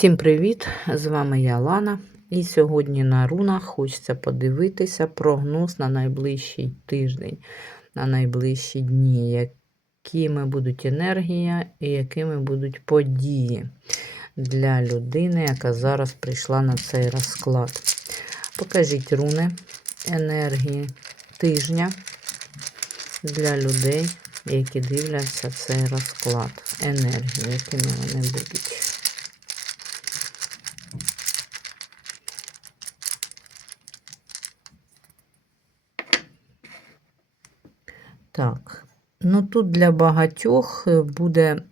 Всім привіт! З вами я Лана. І сьогодні на рунах хочеться подивитися прогноз на найближчий тиждень, на найближчі дні, якими будуть енергія і якими будуть події для людини, яка зараз прийшла на цей розклад. Покажіть руни енергії тижня для людей, які дивляться цей розклад. Енергію, якими вони будуть. Так, ну тут для багатьох е, буде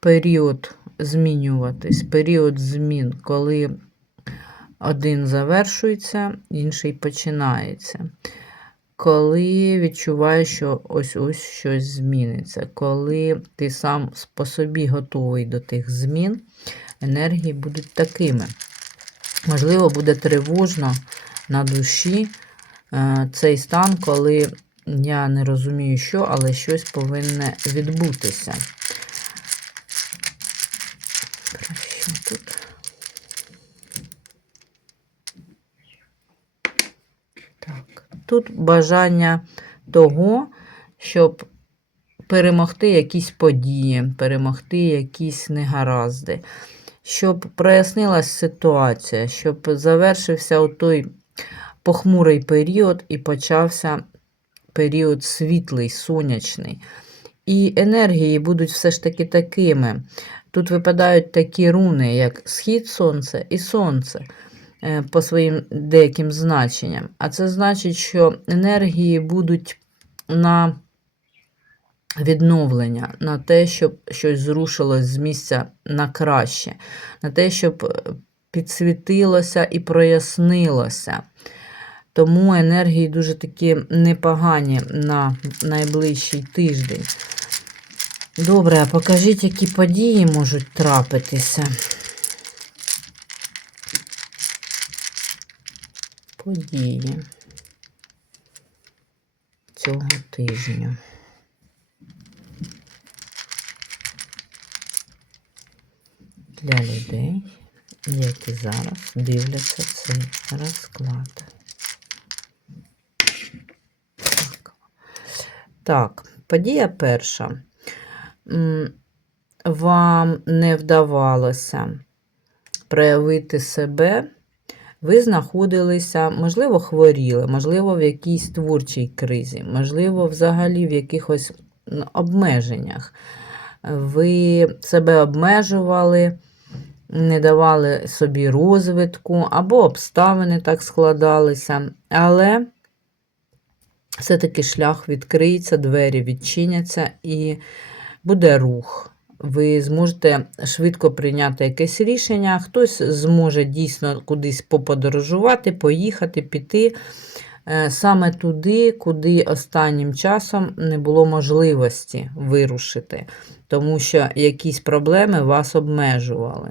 період змінюватись, період змін, коли один завершується, інший починається. Коли відчуваєш, що ось ось щось зміниться, коли ти сам по собі готовий до тих змін, енергії будуть такими. Можливо, буде тривожно на душі е, цей стан, коли я не розумію, що, але щось повинне відбутися. Що тут? Так. Тут бажання того, щоб перемогти якісь події, перемогти якісь негаразди, щоб прояснилась ситуація, щоб завершився той похмурий період і почався період світлий, сонячний. І енергії будуть все ж таки такими. Тут випадають такі руни, як схід сонця і сонце е, по своїм деяким значенням. А це значить, що енергії будуть на відновлення, на те, щоб щось зрушилось з місця на краще, на те, щоб е, підсвітилося і прояснилося. Тому енергії дуже такі непогані на найближчий тиждень. Добре, а покажіть, які події можуть трапитися. Події цього тижня. Для людей, які зараз дивляться цей розклад. Так подія перша. Вам не вдавалося проявити себе, ви знаходилися, можливо, хворіли, можливо, в якійсь творчій кризі, можливо, взагалі в якихось обмеженнях. Ви себе обмежували, не давали собі розвитку, або обставини так складалися, але все-таки шлях відкриється, двері відчиняться і буде рух. Ви зможете швидко прийняти якесь рішення, хтось зможе дійсно кудись поподорожувати, поїхати, піти е, саме туди, куди останнім часом не було можливості вирушити, тому що якісь проблеми вас обмежували.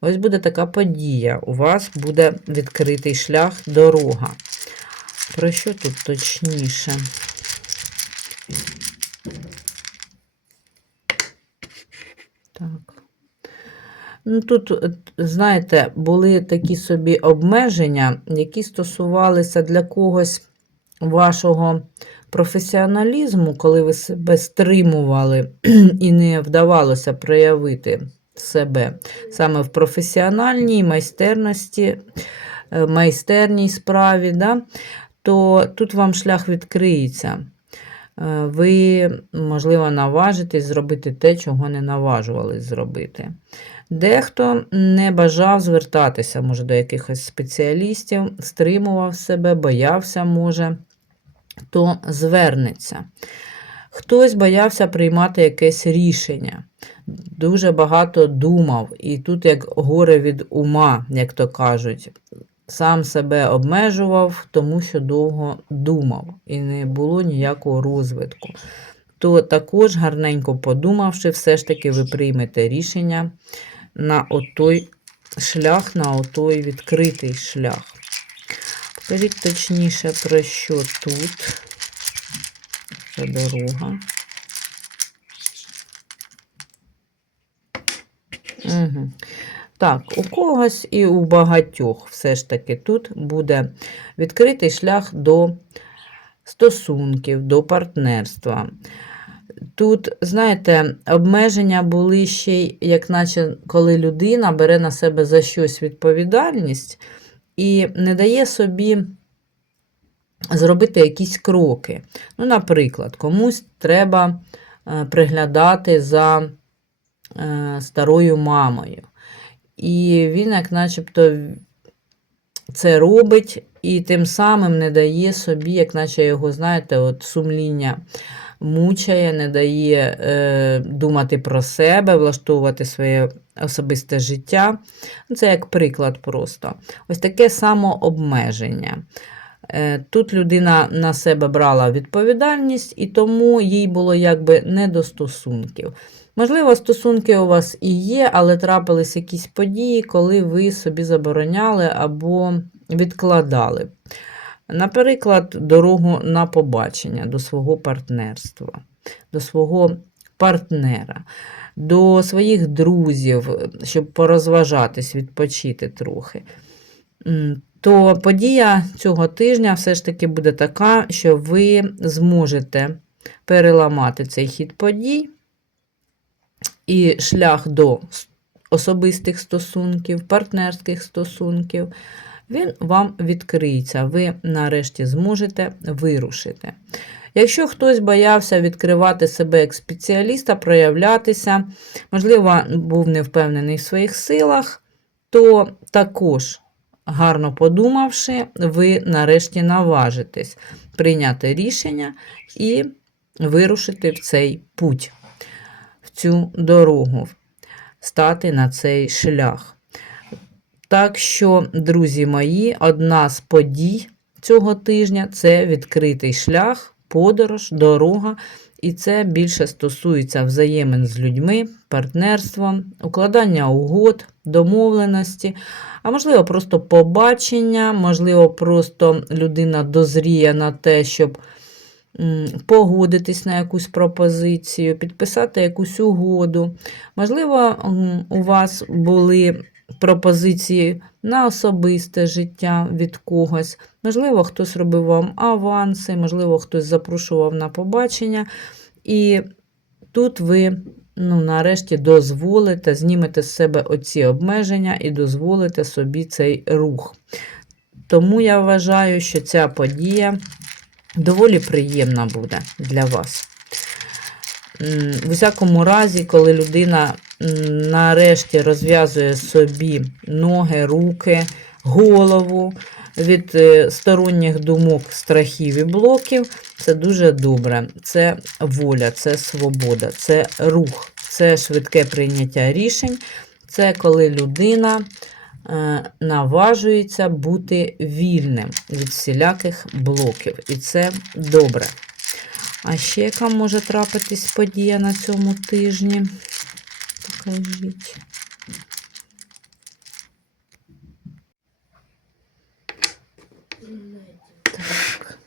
Ось буде така подія. У вас буде відкритий шлях, дорога. Про що тут точніше? Так. Ну, Тут, знаєте, були такі собі обмеження, які стосувалися для когось вашого професіоналізму, коли ви себе стримували і не вдавалося проявити себе саме в професіональній майстерності, е, майстерній справі, да? То тут вам шлях відкриється. Е, ви, можливо, наважитесь зробити те, чого не наважувались зробити. Дехто не бажав звертатися, може, до якихось спеціалістів, стримував себе, боявся, може, то звернеться. Хтось боявся приймати якесь рішення, дуже багато думав, і тут як горе від ума, як то кажуть, сам себе обмежував, тому що довго думав і не було ніякого розвитку. То також, гарненько подумавши, все ж таки ви приймете рішення на отой шлях, на отой відкритий шлях. Покажіть точніше, про що тут. Це дорога. Угу. Так, у когось і у багатьох все ж таки тут буде відкритий шлях до стосунків, до партнерства. Тут, знаєте, обмеження були ще й, як наче, коли людина бере на себе за щось відповідальність і не дає собі зробити якісь кроки. Ну, наприклад, комусь треба е, приглядати за е, старою мамою. І він, як начебто, це робить, і тим самим не дає собі, як наче його, знаєте, от сумління мучає, не дає е, думати про себе, влаштовувати своє особисте життя. Це як приклад просто. Ось таке самообмеження. Е, Тут людина на себе брала відповідальність, і тому їй було якби не до стосунків. Можливо, стосунки у вас і є, але трапились якісь події, коли ви собі забороняли або відкладали. Наприклад, дорогу на побачення до свого партнерства, до свого партнера, до своїх друзів, щоб порозважатись, відпочити трохи. То подія цього тижня все ж таки буде така, що ви зможете переламати цей хід подій і шлях до особистих стосунків, партнерських стосунків, він вам відкриється. Ви нарешті зможете вирушити. Якщо хтось боявся відкривати себе як спеціаліста, проявлятися, можливо, був не впевнений в своїх силах, то також, гарно подумавши, ви нарешті наважитесь прийняти рішення і вирушити в цей путь цю дорогу, стати на цей шлях. Так що, друзі мої, одна з подій цього тижня це відкритий шлях, подорож, дорога. І це більше стосується взаємин з людьми, партнерством, укладання угод, домовленості, а можливо, просто побачення, можливо, просто людина дозріє на те, щоб погодитись на якусь пропозицію, підписати якусь угоду. Можливо, у вас були пропозиції на особисте життя від когось. Можливо, хтось робив вам аванси, можливо, хтось запрошував на побачення. І тут ви ну, нарешті дозволите, знімете з себе оці обмеження і дозволите собі цей рух. Тому я вважаю, що ця подія доволі приємна буде для вас. В усякому разі, коли людина нарешті розв'язує собі ноги, руки, голову від е, сторонніх думок, страхів і блоків, це дуже добре. Це воля, це свобода, це рух, це швидке прийняття рішень, це коли людина наважується бути вільним від всіляких блоків. І це добре. А ще яка може трапитись подія на цьому тижні? Покажіть. Так.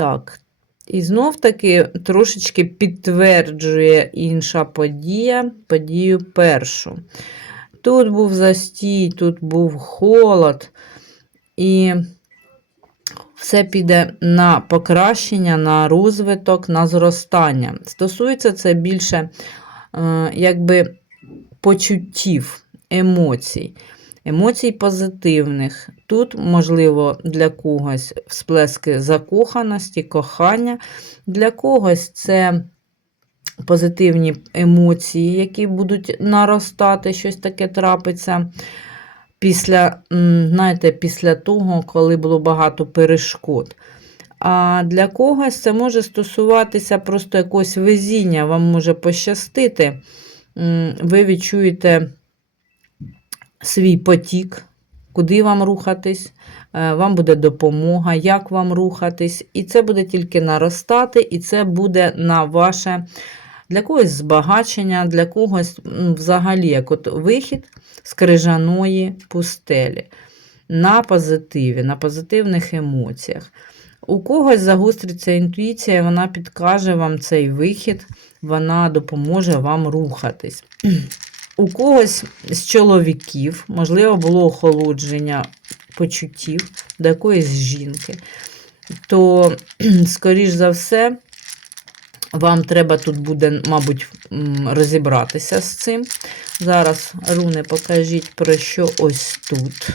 Так, і знов таки трошечки підтверджує інша подія, подію першу. Тут був застій, тут був холод, і все піде на покращення, на розвиток, на зростання. Стосується це більше е, якби почуттів, емоцій. Емоцій позитивних. Тут, можливо, для когось всплески закоханості, кохання, для когось це позитивні емоції, які будуть наростати, щось таке трапиться. Після, знаєте, після того, коли було багато перешкод. А для когось це може стосуватися просто якогось везіння, вам може пощастити, ви відчуєте свій потік, куди вам рухатись, е, вам буде допомога, як вам рухатись, і це буде тільки наростати, і це буде на ваше Для когось збагачення, для когось взагалі як от вихід з крижаної пустелі на позитиві, на позитивних емоціях. У когось загостриться інтуїція, вона підкаже вам цей вихід, вона допоможе вам рухатись. У когось з чоловіків, можливо, було охолодження почуттів до якоїсь жінки, то, скоріш за все, вам треба тут буде, мабуть, розібратися з цим. Зараз, руни, покажіть, про що ось тут.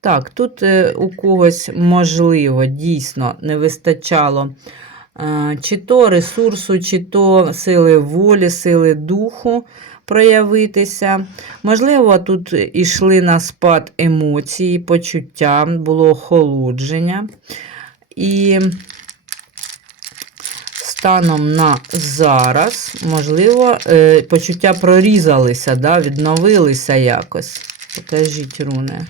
Так, тут е, у когось, можливо, дійсно не вистачало чи то ресурсу, чи то сили волі, сили духу проявитися. Можливо, тут ішли на спад емоції, почуття, було охолодження. І станом на зараз, можливо, е, почуття прорізалися, да, відновилися якось. Покажіть, руни.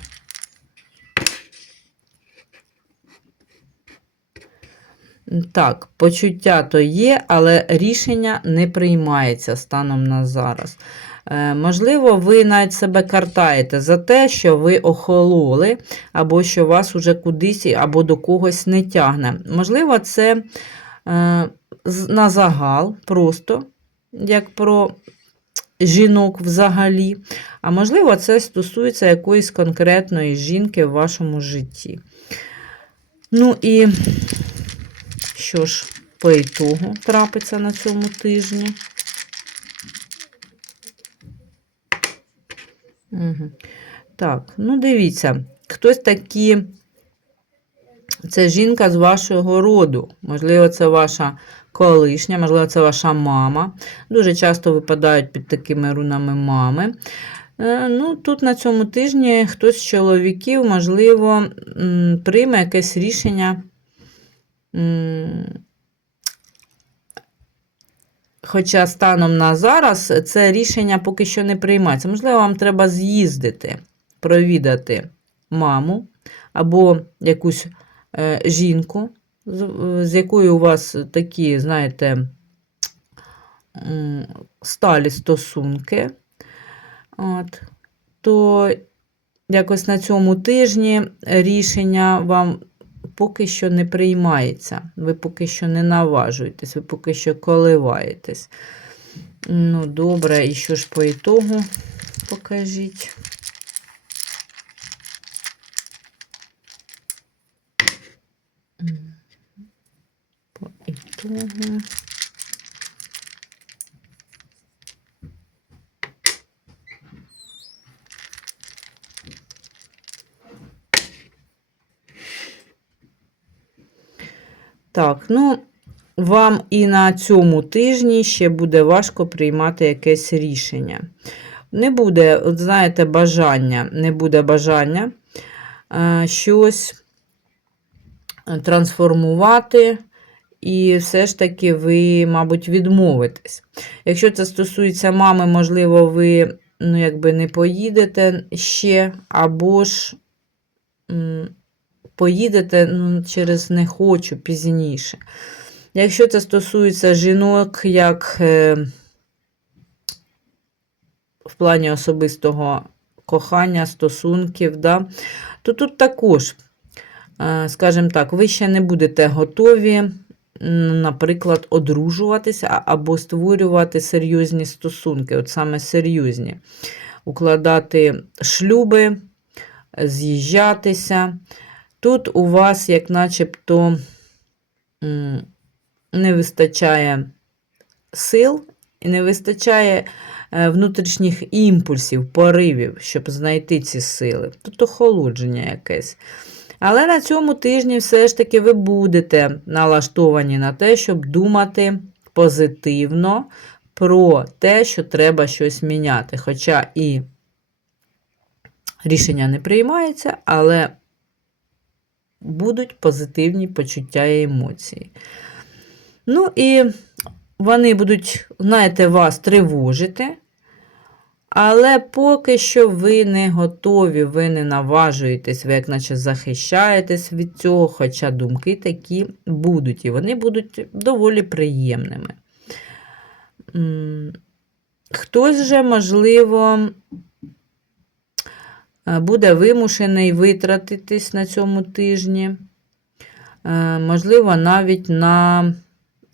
Так, почуття то є, але рішення не приймається станом на зараз. Е, можливо, ви навіть себе картаєте за те, що ви охололи, або що вас уже кудись або до когось не тягне. Можливо, це е, на загал, просто як про жінок взагалі. А можливо, це стосується якоїсь конкретної жінки в вашому житті. Ну і що ж по ітогу трапиться на цьому тижні. Угу. Так, ну дивіться, хтось такі, це жінка з вашого роду. Можливо, це ваша колишня, можливо, це ваша мама. Дуже часто випадають під такими рунами мами. Е, Ну, Тут на цьому тижні хтось з чоловіків, можливо, прийме якесь рішення. Хоча станом на зараз це рішення поки що не приймається. Можливо, вам треба з'їздити, провідати маму або якусь е, жінку, з, з якою у вас такі, знаєте, сталі стосунки. От. То якось на цьому тижні рішення вам поки що не приймається. Ви поки що не наважуєтесь, ви поки що коливаєтесь. Ну, добре, і що ж по ітогу покажіть. По ітогу. Так, ну, вам і на цьому тижні ще буде важко приймати якесь рішення. Не буде, от знаєте, бажання, не буде бажання е, щось трансформувати, і все ж таки ви, мабуть, відмовитесь. Якщо це стосується мами, можливо, ви ну, якби не поїдете ще, або ж. Поїдете ну, через не хочу пізніше. Якщо це стосується жінок, як е, в плані особистого кохання, стосунків, да, то тут також, е, скажімо так, ви ще не будете готові, наприклад, одружуватися або створювати серйозні стосунки, от саме серйозні, укладати шлюби, з'їжджатися. Тут у вас, як начебто, не вистачає сил і не вистачає е, внутрішніх імпульсів, поривів, щоб знайти ці сили. Тут охолодження якесь. Але на цьому тижні все ж таки ви будете налаштовані на те, щоб думати позитивно про те, що треба щось міняти. Хоча і рішення не приймається, але будуть позитивні почуття і емоції. Ну і вони будуть, знаєте, вас тривожити, Але поки що ви не готові, ви не наважуєтесь, ви як наче захищаєтесь від цього, хоча думки такі будуть, і вони будуть доволі приємними. Хтось же, можливо, буде вимушений витратитись на цьому тижні. Е, Можливо, навіть на,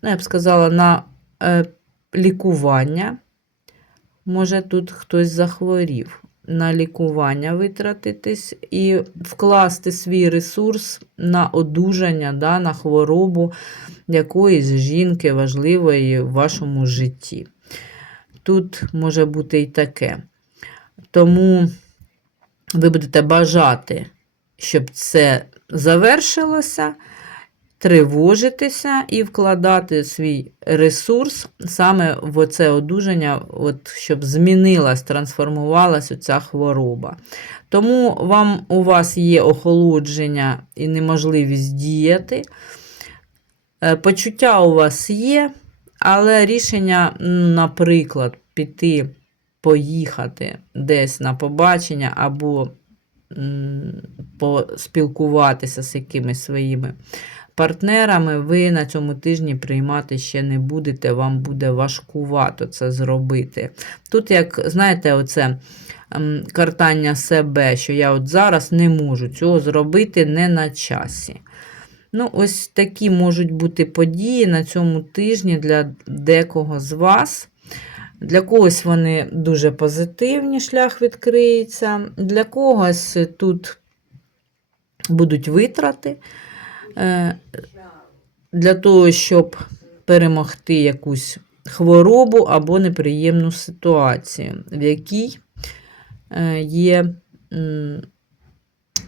ну, я б сказала, на е, лікування. Може, тут хтось захворів. На лікування витратитись і вкласти свій ресурс на одужання, да, на хворобу якоїсь жінки важливої в вашому житті. Тут може бути і таке. Тому ви будете бажати, щоб це завершилося, тривожитися і вкладати свій ресурс саме в оце одужання, от, щоб змінилась, трансформувалась ця хвороба. Тому вам, у вас є охолодження і неможливість діяти. Е, Почуття у вас є, але рішення, наприклад, піти, поїхати десь на побачення або поспілкуватися з якимись своїми партнерами, ви на цьому тижні приймати ще не будете, вам буде важкувато це зробити. Тут, як, знаєте, оце картання себе, що я от зараз не можу цього зробити не на часі. Ну, ось такі можуть бути події на цьому тижні для декого з вас. Для когось вони дуже позитивні, шлях відкриється. Для когось тут будуть витрати е, для того, щоб перемогти якусь хворобу або неприємну ситуацію, в якій е, є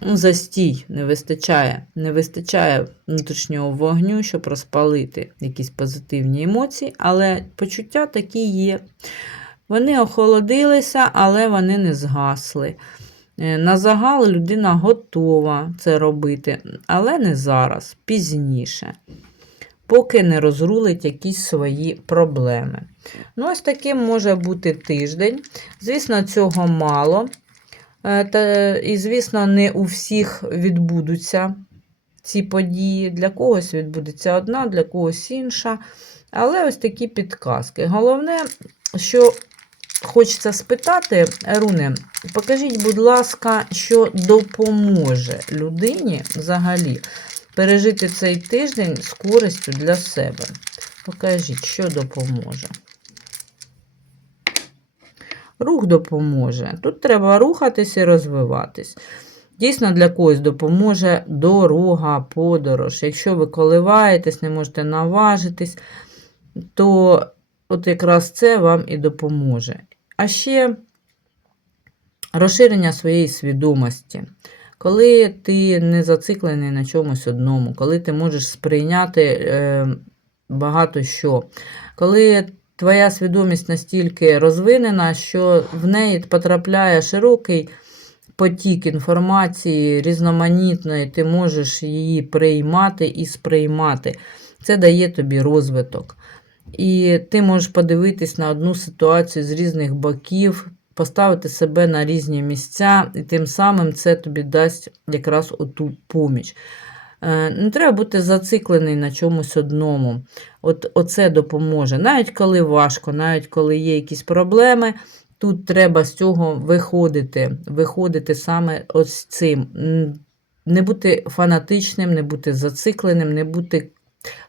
застій, не вистачає, не вистачає внутрішнього вогню, щоб розпалити якісь позитивні емоції, але почуття такі є. Вони охолодилися, але вони не згасли. Е, На загал людина готова це робити, але не зараз, пізніше, поки не розрулить якісь свої проблеми. Ну, ось таким може бути тиждень. Звісно, цього мало. Е, Та, і, звісно, не у всіх відбудуться ці події. Для когось відбудеться одна, для когось інша. Але ось такі підказки. Головне, що хочеться спитати, Руне, покажіть, будь ласка, що допоможе людині взагалі пережити цей тиждень з користю для себе. Покажіть, що допоможе. Рух допоможе. Тут треба рухатись і розвиватись. Дійсно, для когось допоможе дорога, подорож. Якщо ви коливаєтесь, не можете наважитись, то от якраз це вам і допоможе. А ще розширення своєї свідомості. Коли ти не зациклений на чомусь одному, коли ти можеш сприйняти е, багато що, коли твоя свідомість настільки розвинена, що в неї потрапляє широкий потік інформації різноманітної, ти можеш її приймати і сприймати. Це дає тобі розвиток. І ти можеш подивитись на одну ситуацію з різних боків, поставити себе на різні місця, і тим самим це тобі дасть якраз оту поміч. Е, Не треба бути зациклений на чомусь одному. От Оце допоможе. Навіть коли важко, навіть коли є якісь проблеми, тут треба з цього виходити. Виходити саме ось цим. Не бути фанатичним, не бути зацикленим, не бути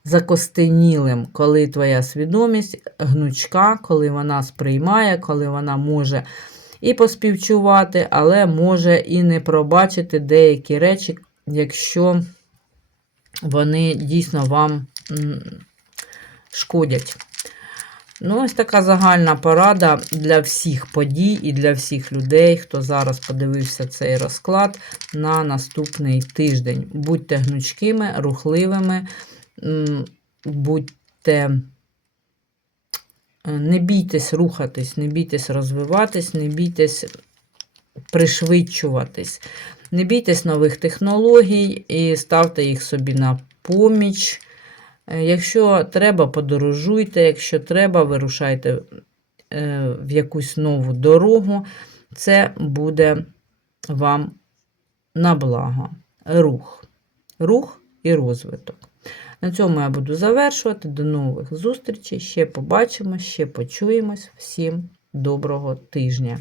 закостенілим, коли твоя свідомість гнучка, коли вона сприймає, коли вона може і поспівчувати, але може і не пробачити деякі речі, якщо вони дійсно вам шкодять. Ну, ось така загальна порада для всіх подій і для всіх людей, хто зараз подивився цей розклад на наступний тиждень. Будьте гнучкими, рухливими, будьте, е, не бійтесь рухатись, не бійтесь розвиватись, не бійтесь пришвидшуватись. Не бійтесь нових технологій і ставте їх собі на поміч. Е, Якщо треба, подорожуйте, якщо треба, вирушайте е, в якусь нову дорогу, це буде вам на благо. Рух. Рух і розвиток. На цьому я буду завершувати. До нових зустрічей. Ще побачимо, ще почуємось. Всім доброго тижня!